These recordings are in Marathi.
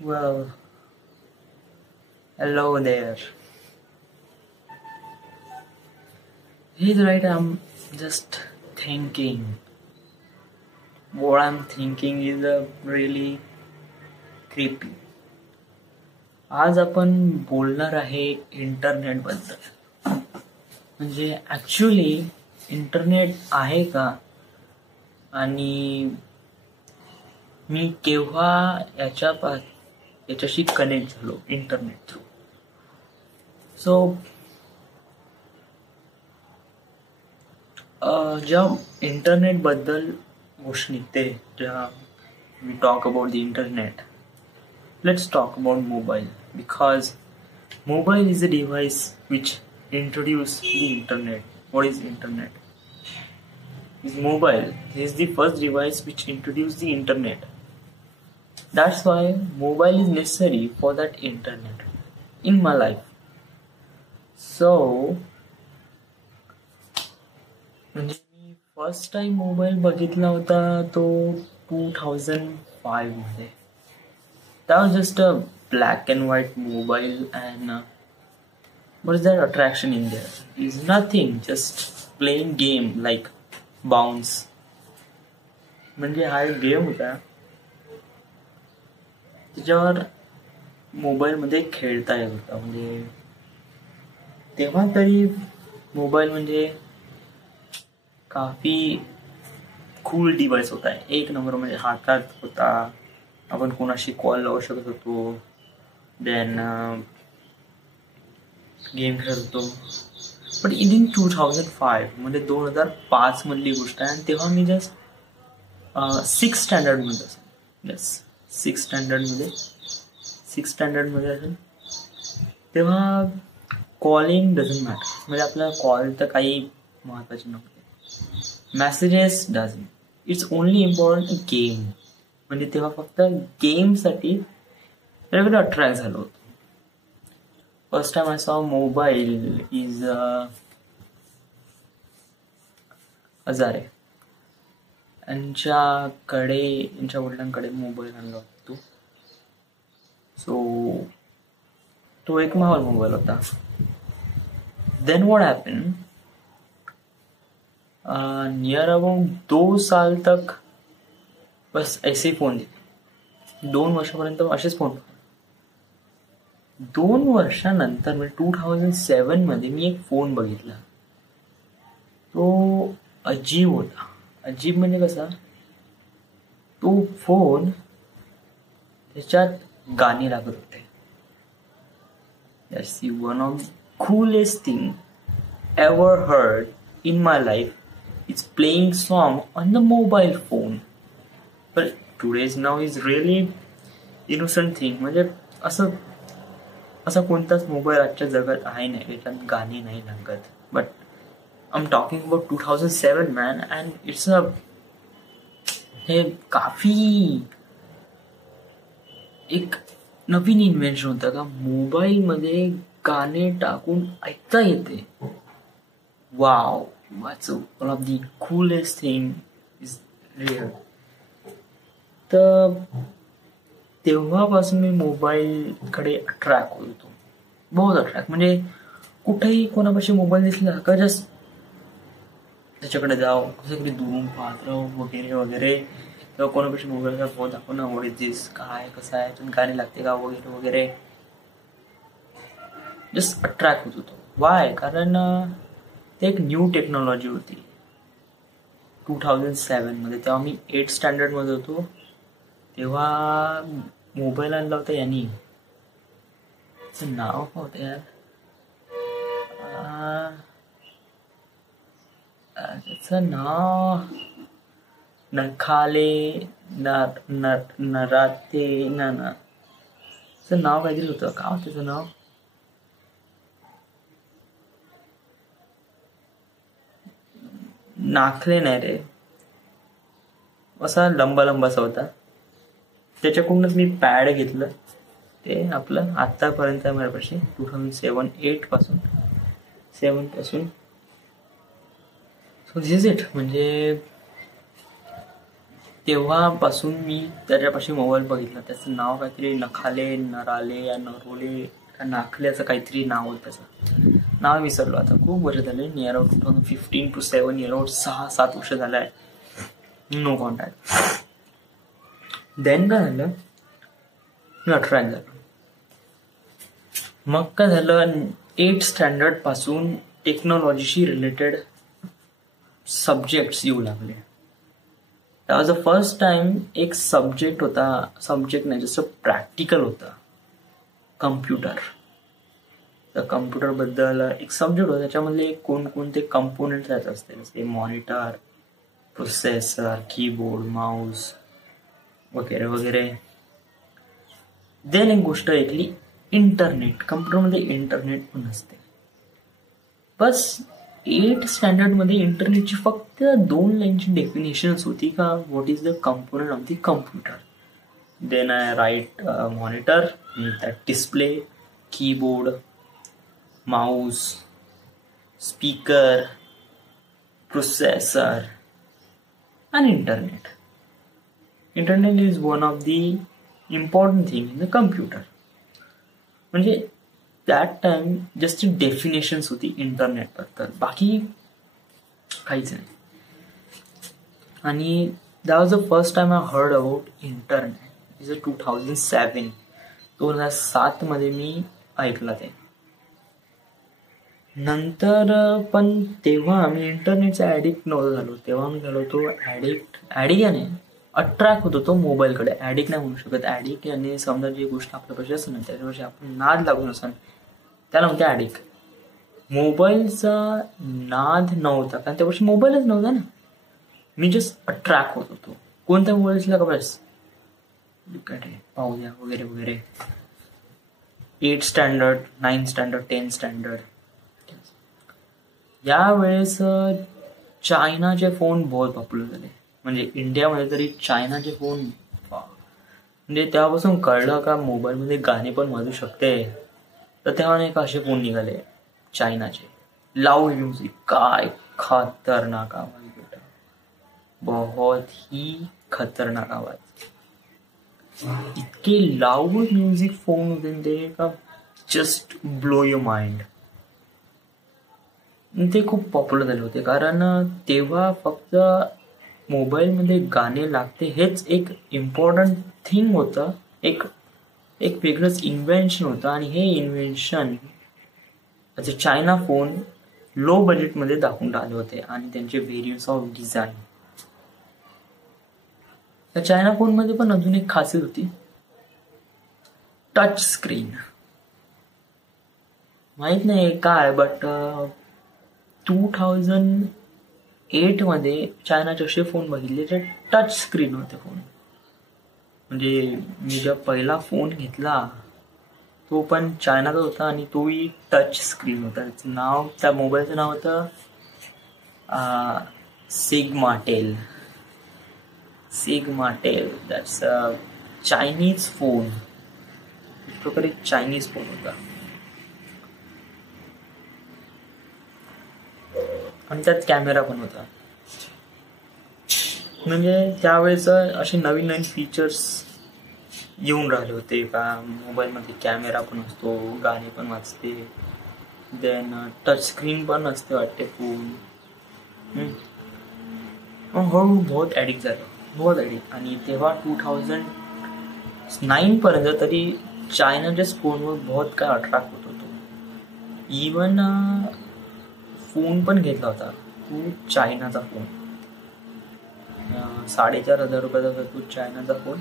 Well, hello there. He's right, I'm just thinking. What I'm thinking is really creepy. आज आपण बोलणार आहे इंटरनेट बद्दल. म्हणजे ऍक्च्युली इंटरनेट आहे का आणि मी केव्हा याच्याशी कनेक्ट झालो इंटरनेट थ्रू. सो जेव्हा इंटरनेट बद्दल गोष्ट निघते, जेव्हा we talk about the internet, let's talk about mobile, because mobile is a device which introduced the internet. What is internet? Is mobile is the first device which introduced the internet. That's why mobile is necessary for that internet in my life. So म्हणजे मी फर्स्ट टाइम मोबाईल बघितला होता तो 2005 मध्ये. That was just a black and white mobile, and what is that attraction in there? Is nothing, just playing game like bounce. म्हणजे हा एक गेम होता, त्याच्यावर मोबाईल मध्ये खेळता येत होता. म्हणजे तेव्हा तरी मोबाईल म्हणजे काफी कूल डिव्हाइस होता. एक नंबर, म्हणजे हातात होता, आपण कोणाशी कॉल लावू शकत होतो, देन गेम खेळत होतो. बट इन 2005 म्हणजे 2005 मधली गोष्ट आहे, आणि तेव्हा मी जस्ट 6th स्टँडर्ड मध्ये असेल. यस, 6th स्टँडर्ड मध्ये असेल. तेव्हा कॉलिंग डझंट मॅटर, म्हणजे आपल्याला कॉल तर काही महत्वाचे नव्हते, messages doesn't. It's only important game. म्हणजे तेव्हा फक्त गेमसाठी वेगळं अट्रॅक्ट झालो होतो. First time I saw mobile is Hazare. यांच्या वडिलांकडे मोबाईल आणला होता तो. सो तो एक महाल मोबाईल होता. Then what happen, near about 2 साल तक बस ऐसे फोन दिले. 2 वर्षापर्यंत असेच फोन. 2 वर्षानंतर म्हणजे 2007 मध्ये मी एक फोन बघितला. तो अजीब होता. अजीब म्हणजे कसा, तो फोन त्याच्यात गाणी लागत होते. That's the one of the coolest thing ever heard in my life. It's playing song on the mobile phone. But today's now is really innocent thing. म्हणजे असं कोणताच मोबाईल आजच्या जगात आहे नाही त्याच्यात गाणी नाही लागत. But I am talking about 2007 man, and it's हे काफी एक नवीन इन्व्हेन्शन होतं का मोबाईल मध्ये गाणे टाकून ऐकता येते. Wow, that's one of the coolest thing is real. तर तेव्हापासून मी मोबाईल कडे अट्रॅक्ट होतो, बहुत अट्रॅक्ट. म्हणजे कुठेही कोणापाशी मोबाईल दिसला का जस्ट त्याच्याकडे जाऊ, कसं दुरून पाहत राहू वगैरे वगैरे. तेव्हा कोणापाशी मोबाईल फोन दाखव ना, व्हॉट इज दिस, काय कसं आहे, गाणी लागते का वगैरे वगैरे. जस्ट अट्रॅक्ट होत होतो. वाय? कारण ते एक न्यू टेक्नॉलॉजी होती 2007 मध्ये. तेव्हा मी 8th स्टँडर्ड मध्ये होतो. तेव्हा मोबाईल आणला होता यांनी, त्याचं नाव काय होतं यार, त्याचं नाव नखाले नराते ना, त्याचं नाव काहीतरी होतं. काय होतं त्याचं नाव, नाखले नाही रे, असा लंबासा होता. त्याच्याकडूनच मी पॅड घेतलं. ते आपलं आतापर्यंत माझ्यापाशी 2007 पासून. So this is it. म्हणजे तेव्हापासून मी त्याच्यापाशी मोबाईल बघितला. त्याचं नाव काहीतरी नखाले नराले या नरोले का नाखले असं काहीतरी नाव होतं. त्याचं नाव विसरलो आता. खूप वर्ष झाले. Near out 2015 to 7 near out 6-7 वर्ष झालं आहे. No contact. देन काय झालं, मी 18 झालो. मग काय झालं, 8th स्टँडर्ड पासून टेक्नॉलॉजीशी रिलेटेड सब्जेक्ट्स येऊ लागले. That was the first time एक सब्जेक्ट होता, सब्जेक्ट नाही जसं प्रॅक्टिकल होता, कम्प्युटर. तर कम्प्युटर बद्दल एक सब्जेक्ट होता, त्याच्यामधले कोणकोणते कंपोनेंट्स यायचे असते, जसे मॉनिटर, प्रोसेसर, कीबोर्ड, माऊस वगैरे वगैरे. देन एक गोष्ट ऐकली, इंटरनेट. कम्प्युटरमध्ये इंटरनेट पण असते. बस 8th स्टँडर्ड मध्ये इंटरनेटची फक्त 2 लाईनची डेफिनेशन्स होती का what is the component of the computer. Then I write monitor, that display, keyboard, mouse, speaker, processor and internet. Internet is one of the important thing in the computer. म्हणजे that time just definitions होती इंटरनेट बद्दल, बाकी काहीच नाही. आणि that was the first time I heard about internet. It was 2007. 2007 मध्ये मी ऐकलं ते. नंतर पण तेव्हा मी इंटरनेटचा ऍडिक्ट नव्हतो झालो. तेव्हा मी झालो तो ऍडिक्ट याने अट्रॅक्ट होतो तो मोबाईलकडे. ऍडिक्ट नाही म्हणू शकत. ऍडिक्ट याने समजा जी गोष्ट आपल्यापाशी असं ना त्याच्यापाशी आपण नाद लागून असं त्याला म्हणते ऍडिक्ट. मोबाईलचा नाद नव्हता कारण त्यापाशी मोबाईलच नव्हता ना. मी जस्ट अट्रॅक्ट होत होतो. कोणत्या मोबाईलला का बस पाहू द्या वगैरे वगैरे. 8th standard, 9th standard, 10th standard. यावेळेस चायनाचे फोन बहुत पॉप्युलर झाले. म्हणजे इंडियामध्ये तरी चायनाचे फोन, म्हणजे तेव्हापासून कळलं का मोबाईलमध्ये गाणे पण वाजू शकते. तर तेव्हा नाही का असे फोन निघाले चायनाचे. लाऊड म्युझिक, काय खतरनाक आवाज बेटा, बहुत ही खतरनाक आवाज. इतके लाऊड म्युझिक फोन होते ते का जस्ट ब्लो युअर माइंड. ते खूप पॉप्युलर झाले होते कारण तेव्हा फक्त मोबाईलमध्ये गाणे लागते हेच एक इम्पॉर्टंट थिंग होतं. एक वेगळंच इन्व्हेन्शन होतं. आणि हे इन्व्हेन्शन चायना फोन लो बजेटमध्ये दाखवून आले होते आणि त्यांचे व्हेरियंट्स ऑफ डिझाईन. त्या चायना फोन मध्ये पण अजून एक खासियत होती, टच स्क्रीन. माहित नाही काय, बट 2008 मध्ये चायनाचे असे फोन बघितले जे टच स्क्रीन होते फोन. म्हणजे मी जेव्हा पहिला फोन घेतला तो पण चायनाचा होता आणि तोही टच स्क्रीन होता. त्याचं नाव, त्या मोबाईलचं नाव होतं Sigmatel. That's a Chinese phone. एक प्रकारे चायनीज फोन होता. आणि त्यात कॅमेरा पण होता. म्हणजे त्यावेळेस असे नवीन नवीन फीचर्स येऊन राहिले होते का मोबाईलमध्ये कॅमेरा पण असतो, गाणे पण वाजते, देन टच स्क्रीन पण असते वाटते फोन. हळूहळू बहुत ॲडिक्ट झालं, बहुत ॲडिक्ट. आणि तेव्हा 2009 पर्यंत तरी चायनाच्या फोनवर बहुत काय अट्रॅक्ट होत होतो. इवन फोन पण घेतला होता तू चायनाचा फोन. 4,500 रुपयाचा तू चायनाचा फोन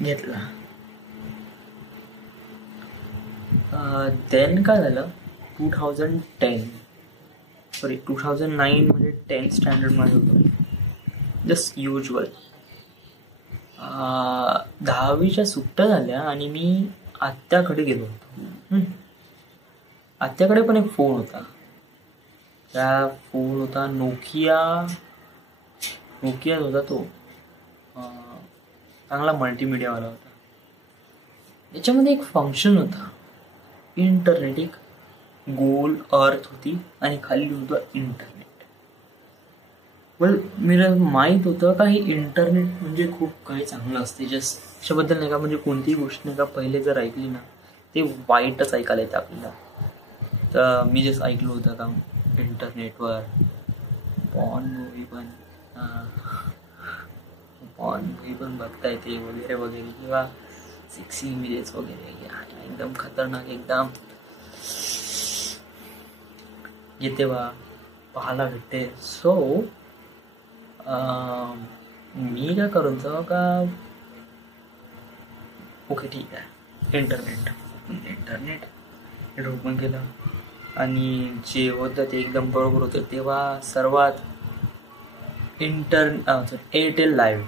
घेतला. देन काय झालं, 2009 मध्ये 10th स्टँडर्ड मध्ये होतो. जस्ट युज्युअल 10वीच्या सुट्ट्या झाल्या आणि मी आत्याकडे गेलो होतो. आत्याकडे पण एक फोन होता. त्या फोन होता नोकिया होता तो. चांगला मल्टीमीडियावाला होता. याच्यामध्ये एक फंक्शन होता इंटरनेट. एक गोल अर्थ होती आणि खाली होतं इंटरनेट. मला माहीत होतं का हे इंटरनेट म्हणजे खूप काही चांगलं असते. जस्ट त्याच्याबद्दल नाही का, म्हणजे कोणतीही गोष्ट नाही का पहिले जर ऐकली ना ते वाईटच ऐकायला येतं आपल्याला. तर मी जस्ट ऐकलं होतं का इंटरनेटवर पॉर्न मूवी पण बघता येते वगैरे वगैरे, किंवा सेक्सी इमेजेस वगैरे एकदम खतरनाक एकदम येते पाहायला भेटते. सो मी काय करून का ओके ठीक आहे इंटरनेट ओपन केलं आणि जे होतं ते एकदम बरोबर होतं. तेव्हा सर्वात एअरटेल लाईव्ह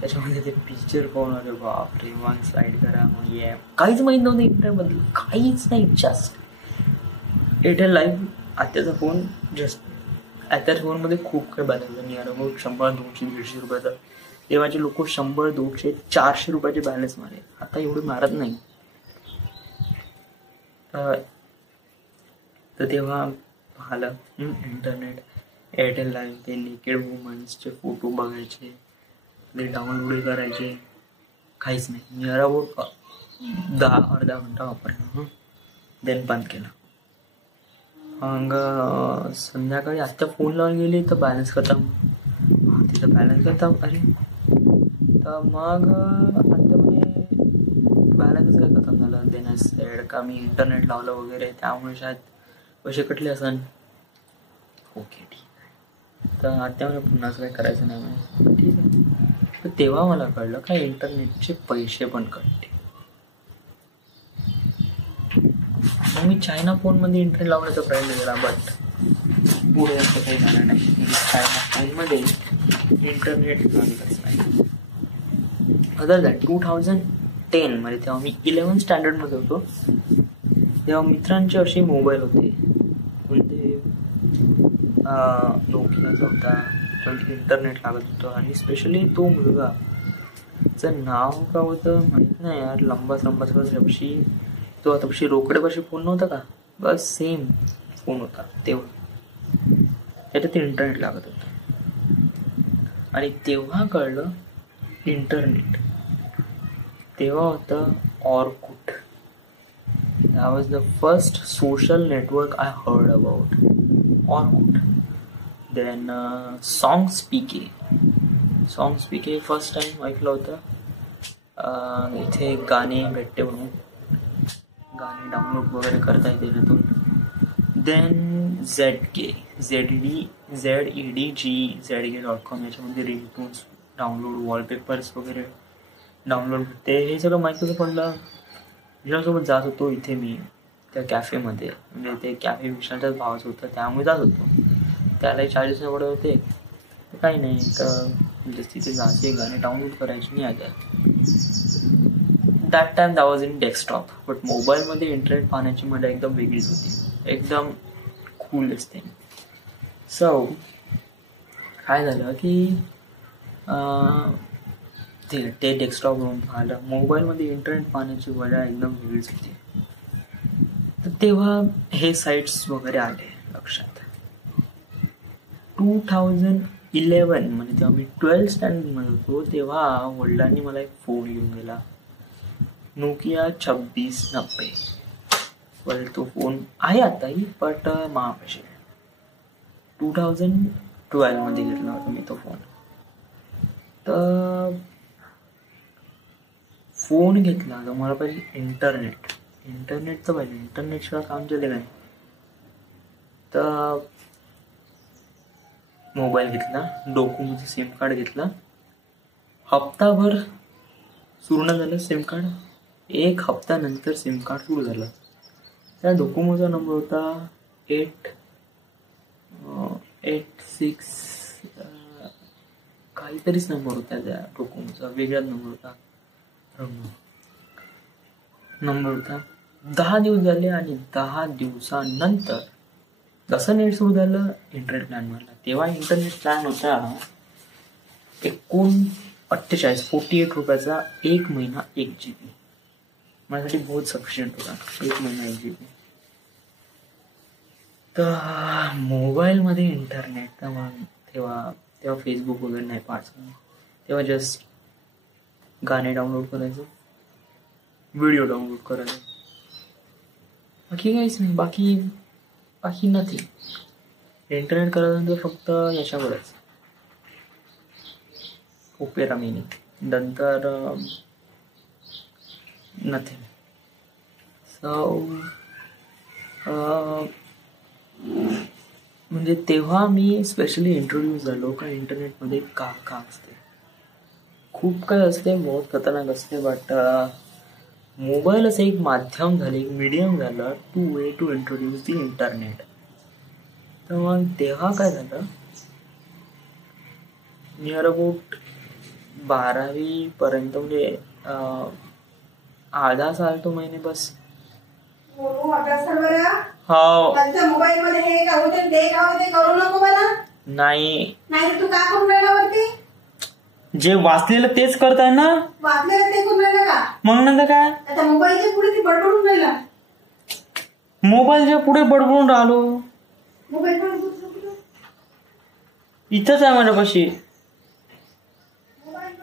त्याच्यामध्ये ते पिक्चर पाहून आले बापरे, मग स्लाईड करा मग ये काहीच माहीत नव्हतं इंटरनेटबद्दल, काहीच नाही. Just Airtel live. आत्याचा फोन आत्याच्या फोनमध्ये खूप काही बॅलन्स नियर अबाउट 100, 200, 150 रुपयाचा. तेव्हाचे लोक 100, 200, 400 रुपयाचे बॅलन्स मारे. आता एवढे मारत नाही. तर तेव्हा पाहिलं इंटरनेट एअरटेल लाईव्ह. ते नेकेड वुमन्सचे फोटो बघायचे, ते डाउनलोड करायचे, काहीच नाही. नियर अबाउट अर्धा घंटा वापरला, देन बंद केला. मग संध्याकाळी आत्ता फोन लावून गेली तर बॅलन्स खतम. तिथं बॅलन्स खतम. अरे तर मग आत्ता म्हणजे बॅलन्सच काय खतम झालं. देण्यास का मी इंटरनेट लावलं वगैरे, त्यामुळे शायद पैसे कटले असन. ओके ठीक आहे. तर आत्ता म्हणजे पुन्हा काय करायचं नाही म्हणजे ठीक आहे. तर तेव्हा मला कळलं का इंटरनेटचे पैसे पण कटते. मग मी चायना फोनमध्ये इंटरनेट लावण्याचा प्रयत्न केला, बट पुढे असं काही झालं नाही. चायना फोनमध्ये इंटरनेट लागलंच नाही. अदर दॅट 2010 मध्ये, तेव्हा मी 11th स्टँडर्डमध्ये होतो, तेव्हा मित्रांचे असे मोबाईल होते. कोणते नोकियाचा होता, त्यामध्ये इंटरनेट लागत होतं. आणि स्पेशली तो मुलगा, त्याचं नाव का होतं माहीत नाही यार, लंबा तपशी तो तपशी रोकडेपाशी फोन नव्हता का, बस सेम फोन होता तेव्हा. त्याच्यात इंटरनेट लागत होतं. आणि तेव्हा कळलं इंटरनेट. तेव्हा होतं Orkut. That was the first social network I heard about. Orkut. Then Songspeak first time ऐकलं होतं. इथे गाणे भेटते म्हणून, गाणे डाउनलोड वगैरे करता येते त्यातून. देन ZedG.com, याच्यामध्ये रिंगटोन्स डाउनलोड, वॉलपेपर्स वगैरे डाउनलोड भेटते. हे सगळं माहिती होतं. पडलं विशालसोबत जात होतो इथे मी त्या कॅफेमध्ये, म्हणजे ते कॅफे विशालच्याच भावाचं होतं, त्यामुळे जात होतो. त्यालाही चार्जेस पडत होते, काही नाही. तर जस्ट तिथे जायचे, गाणे डाउनलोड करायचे नाही आल्या. That time that was in desktop. But मोबाईलमध्ये इंटरनेट पाहण्याची मजा एकदम वेगळीच होती, एकदम कूलेस्ट थिंग. सो काय झालं की ते डेस्कटॉपवरून पाहिलं, मोबाईलमध्ये इंटरनेट पाहण्याची मजा एकदम वेगळीच होती. तर तेव्हा हे साईट्स वगैरे आले लक्षात. 2011 म्हणजे तेव्हा मी 12th स्टँडर्डमध्ये होतो, तेव्हा वडिलांनी मला एक फोन घेऊन गेला, नोकिया 2690. well, तो फोन आहे आताही, बट महापाशी. 2012 मध्ये घेतला होता मी तो फोन. तर फोन घेतला तर मला पाहिजे इंटरनेट तर पाहिजे, इंटरनेटशिवाय काम चालले नाही. तर मोबाईल घेतला, डोकोमोचं सिम कार्ड घेतला. हप्ताभर सुरू न झालं सिम कार्ड, 1 हप्त्यानंतर सिम कार्ड सुरू झालं. त्या डोकोमोचा नंबर होता 886 काहीतरीच नंबर होता. त्या डोकोमोचा वेगळाच नंबर होता. 10 दिवस झाले आणि 10 दिवसानंतर जसं नेट सुरू झालं, इंटरनेट प्लॅन मारला. तेव्हा इंटरनेट प्लॅन होता 48 रुपयाचा, 1 महिना 1 GB. माझ्यासाठी बहुत सफिशियंट होता, 1 महिना 1 GB. तर मोबाईलमध्ये इंटरनेट तर मग तेव्हा फेसबुक वगैरे नाही पाहायचं. तेव्हा जस्ट गाणे डाउनलोड करायचं, व्हिडिओ डाउनलोड करायचं, बाकी काहीच नाही. बाकी नथिंग. इंटरनेट करायचं फक्त याच्यावरच, ओपेरा मिनी, नंतर नथिंग. सो म्हणजे तेव्हा मी स्पेशली इंट्रोड्यूस झालो का इंटरनेटमध्ये का असते. खूप काय असते, बहुत खतरनाक असते, बट मोबाईल असं एक माध्यम झालं, एक मीडियम झालं टू इंट्रोड्यूस दी इंटरनेट. तर मग तेव्हा काय झालं, नियर अबाउट 12वी पर्यंत, म्हणजे आधा साल तो महिने बस. मोबाईल मध्ये हे का होते ते का होते करू नको मला. नाही तू का करून राहिला वरती? जे वाचलेलं तेच करताय ना. वाचलेलं ते करून राहिला का? मग नंतर काय, आता मोबाईलच्या पुढे ती बडबडून राहिला. मोबाईलच्या पुढे बडबडून राहिलो. मोबाईल इथंच आहे माझ्यापाशी. मोबाईल